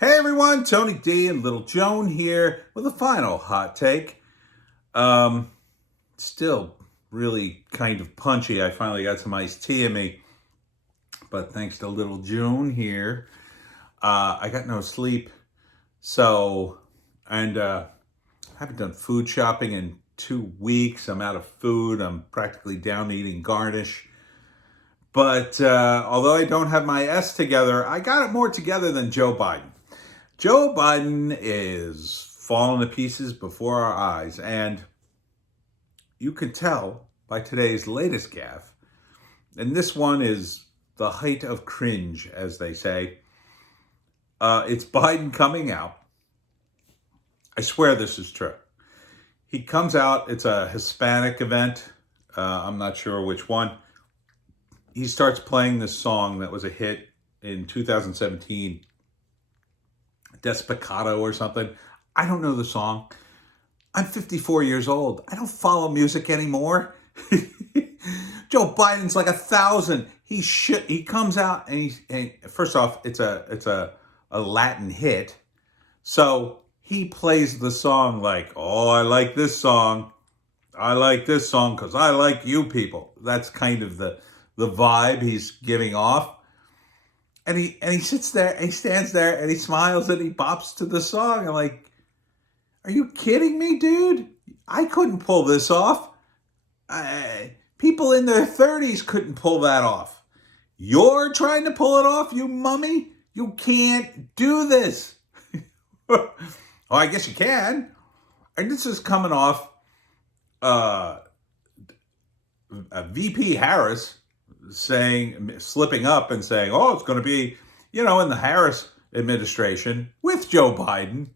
Hey everyone, Tony D and Little Joan here with a final hot take. Um, Still really kind of punchy. I finally got some iced tea in me, but thanks to Little Joan here, I got no sleep. So, and I haven't done food shopping in 2 weeks. I'm out of food. I'm practically down to eating garnish. But although I don't have my S together, I got it more together than Joe Biden. Joe Biden is falling to pieces before our eyes, and you could tell by today's latest gaffe, and this one is the height of cringe, as they say. It's Biden coming out. I swear this is true. He comes out, it's a Hispanic event. I'm not sure which one. He starts playing this song that was a hit in 2017. Despicado or something. I don't know the song. I'm 54 years old. I don't follow music anymore. Joe Biden's like 1,000. He comes out and first off, it's a Latin hit. So he plays the song like, oh, I like this song. I like this song because I like you people. That's kind of the vibe he's giving off. And he sits there, and he stands there, and he smiles, and he bops to the song. I'm like, are you kidding me, dude? I couldn't pull this off. People in their 30s couldn't pull that off. You're trying to pull it off, you mummy? You can't do this. Well, I guess you can. And this is coming off a VP Harris slipping up and saying, oh, it's going to be, in the Harris administration with Joe Biden.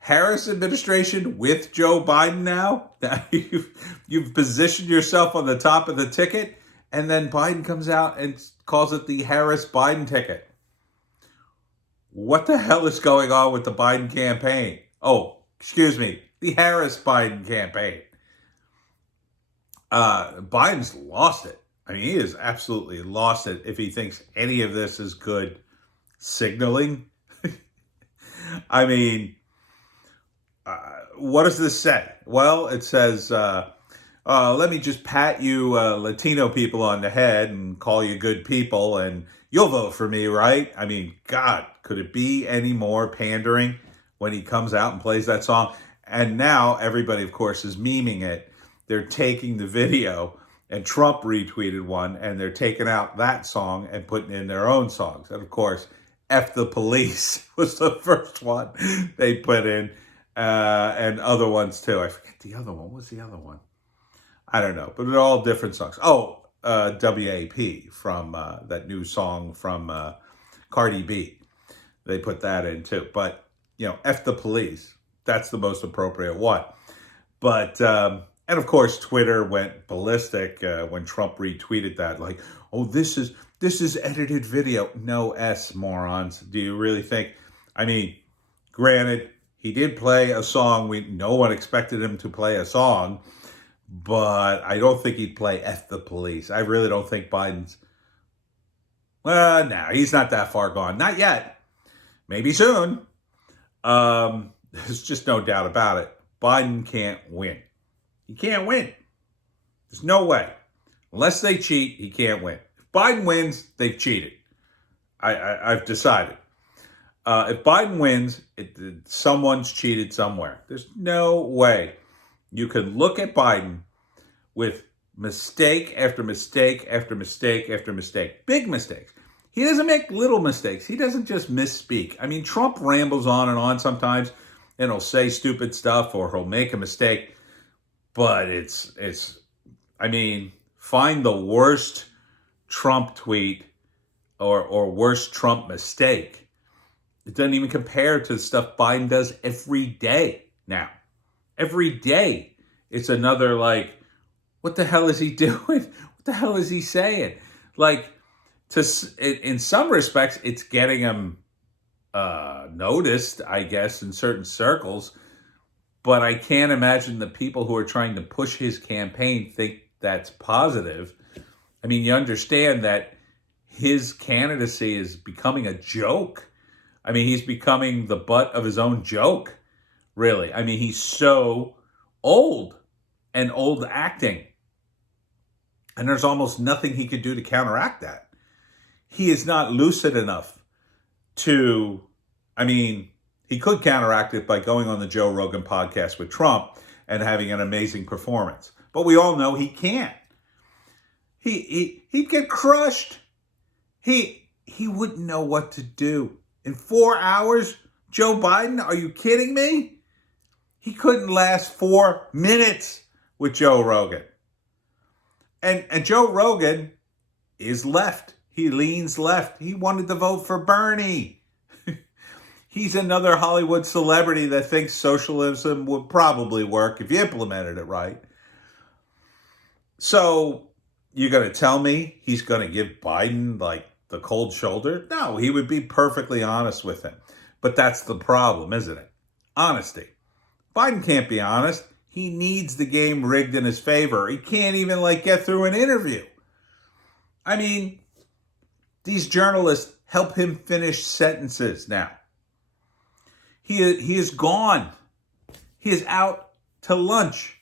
Harris administration with Joe Biden now? You've positioned yourself on the top of the ticket, and then Biden comes out and calls it the Harris-Biden ticket. What the hell is going on with the Biden campaign? Oh, excuse me, the Harris-Biden campaign. Biden's lost it. I mean, he has absolutely lost it if he thinks any of this is good signaling. I mean, what does this say? Well, it says, let me just pat you Latino people on the head and call you good people and you'll vote for me, right? I mean, God, could it be any more pandering when he comes out and plays that song? And now everybody, of course, is memeing it. They're taking the video, and Trump retweeted one, and they're taking out that song and putting in their own songs. And of course, F the Police was the first one they put in, and other ones too. I forget the other one. What's the other one? I don't know, but they're all different songs. Oh, WAP from that new song from Cardi B. They put that in too. But, F the Police. That's the most appropriate one. But, and of course, Twitter went ballistic when Trump retweeted that. Like, oh, this is edited video. No S, morons. Do you really think? I mean, granted, he did play a song. No one expected him to play a song. But I don't think he'd play F the Police. I really don't think Biden's... Well, no, he's not that far gone. Not yet. Maybe soon. There's just no doubt about it. Biden can't win. He can't win. There's no way. Unless they cheat, he can't win. If Biden wins, they've cheated. I've decided. If Biden wins, someone's cheated somewhere. There's no way you can look at Biden with mistake after mistake after mistake after mistake. Big mistakes. He doesn't make little mistakes. He doesn't just misspeak. I mean, Trump rambles on and on sometimes, and he'll say stupid stuff or he'll make a mistake. But find the worst Trump tweet or worst Trump mistake. It doesn't even compare to the stuff Biden does every day now. Every day. It's another what the hell is he doing? What the hell is he saying? In some respects, it's getting him noticed, I guess, in certain circles. But I can't imagine the people who are trying to push his campaign think that's positive. I mean, you understand that his candidacy is becoming a joke. I mean, he's becoming the butt of his own joke, really. I mean, he's so old and old acting. And there's almost nothing he could do to counteract that. He is not lucid enough to, I mean, he could counteract it by going on the Joe Rogan podcast with Trump and having an amazing performance. But we all know he can't. He'd get crushed. He wouldn't know what to do. In 4 hours, Joe Biden, are you kidding me? He couldn't last 4 minutes with Joe Rogan. And Joe Rogan is left. He leans left. He wanted to vote for Bernie. He's another Hollywood celebrity that thinks socialism would probably work if you implemented it right. So you're going to tell me he's going to give Biden like the cold shoulder? No, he would be perfectly honest with him. But that's the problem, isn't it? Honesty. Biden can't be honest. He needs the game rigged in his favor. He can't even get through an interview. I mean, these journalists help him finish sentences now. He is gone. He is out to lunch.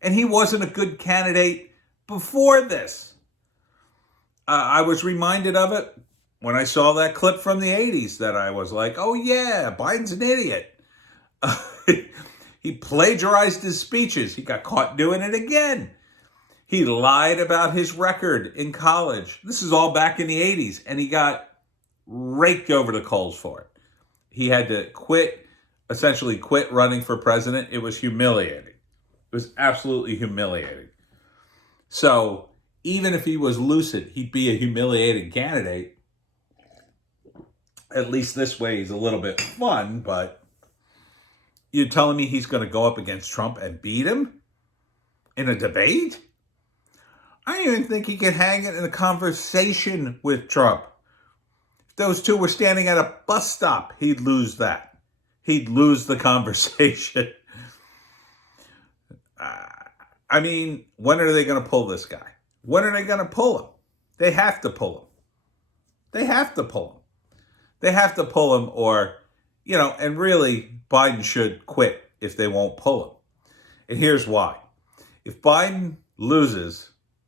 And he wasn't a good candidate before this. I was reminded of it when I saw that clip from the 80s that I was like, oh yeah, Biden's an idiot. He plagiarized his speeches. He got caught doing it again. He lied about his record in college. This is all back in the 80s, and he got raked over the coals for it. He had to essentially quit running for president. It was humiliating. It was absolutely humiliating. So even if he was lucid, he'd be a humiliating candidate. At least this way he's a little bit fun, but you're telling me he's going to go up against Trump and beat him in a debate? I don't even think he can hang it in a conversation with Trump. If those two were standing at a bus stop, he'd lose that. He'd lose the conversation. I mean, when are they going to pull this guy? When are they going to pull him? They have to pull him. They have to pull him. They have to pull him or, and really, Biden should quit if they won't pull him. And here's why. If Biden's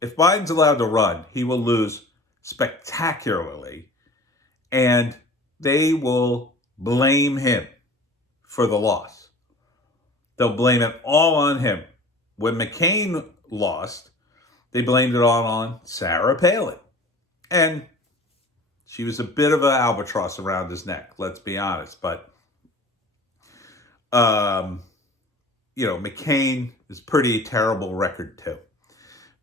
allowed to run, he will lose spectacularly, and they will blame him for the loss. They'll blame it all on him. When McCain lost, they blamed it all on Sarah Palin. And she was a bit of an albatross around his neck, let's be honest. But, McCain is pretty terrible record too.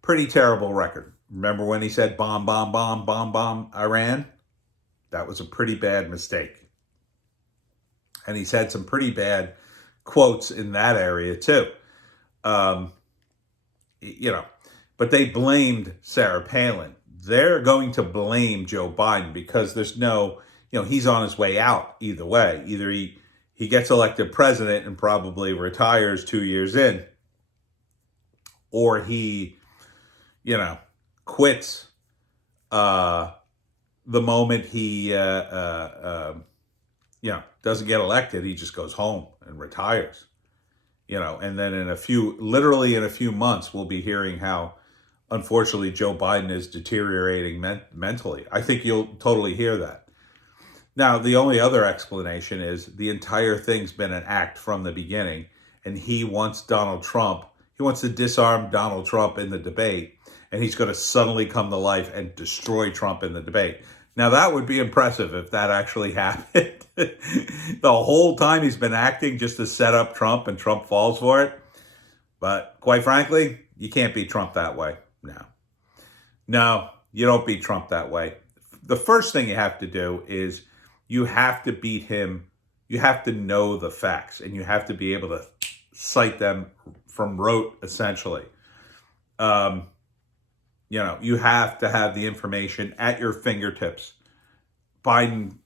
Pretty terrible record. Remember when he said bomb, bomb, bomb, bomb, bomb, Iran? That was a pretty bad mistake. And he's had some pretty bad quotes in that area too. But they blamed Sarah Palin. They're going to blame Joe Biden because there's no, he's on his way out either way. Either he gets elected president and probably retires 2 years in, or he, quits the moment he, doesn't get elected. He just goes home and retires. And then in a few months, we'll be hearing how, unfortunately, Joe Biden is deteriorating mentally. I think you'll totally hear that. Now, the only other explanation is the entire thing's been an act from the beginning, and he wants to disarm Donald Trump in the debate, and he's going to suddenly come to life and destroy Trump in the debate. Now, that would be impressive if that actually happened. The whole time he's been acting just to set up Trump, and Trump falls for it. But quite frankly, you can't beat Trump that way. No, you don't beat Trump that way. The first thing you have to do is you have to beat him. You have to know the facts, and you have to be able to cite them from rote, essentially. You have to have the information at your fingertips. Biden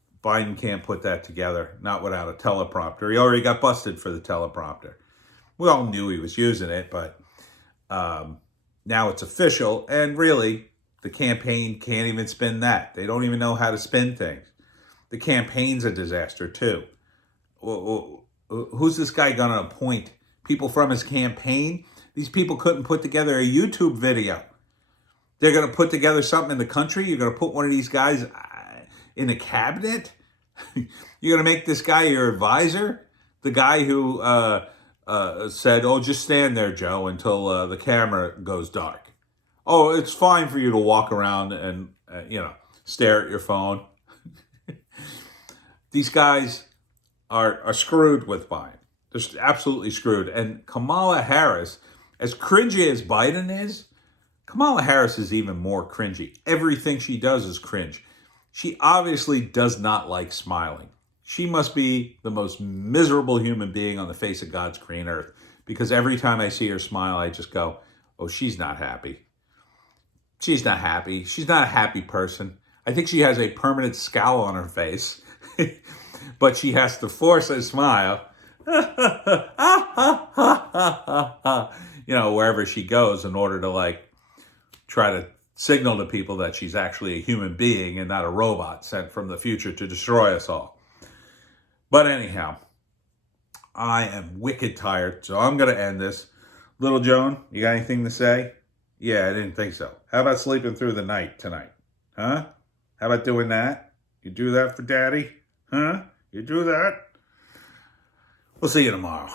can't put that together, not without a teleprompter. He already got busted for the teleprompter. We all knew he was using it, but now it's official, and really, the campaign can't even spin that. They don't even know how to spin things. The campaign's a disaster too. Who's this guy going to appoint? People from his campaign? These people couldn't put together a YouTube video. They're going to put together something in the country? You're going to put one of these guys in a cabinet? You're going to make this guy your advisor? The guy who said, oh, just stand there, Joe, until the camera goes dark. Oh, it's fine for you to walk around and, stare at your phone. These guys are screwed with Biden. They're absolutely screwed. And Kamala Harris, as cringy as Biden is, Kamala Harris is even more cringy. Everything she does is cringe. She obviously does not like smiling. She must be the most miserable human being on the face of God's green earth, because every time I see her smile, I just go, oh, she's not happy. She's not happy. She's not a happy person. I think she has a permanent scowl on her face, but she has to force a smile, wherever she goes in order to try to signal to people that she's actually a human being and not a robot sent from the future to destroy us all. But anyhow, I am wicked tired, so I'm going to end this. Little Joan, you got anything to say? Yeah, I didn't think so. How about sleeping through the night tonight? Huh? How about doing that? You do that for Daddy? Huh? You do that? We'll see you tomorrow.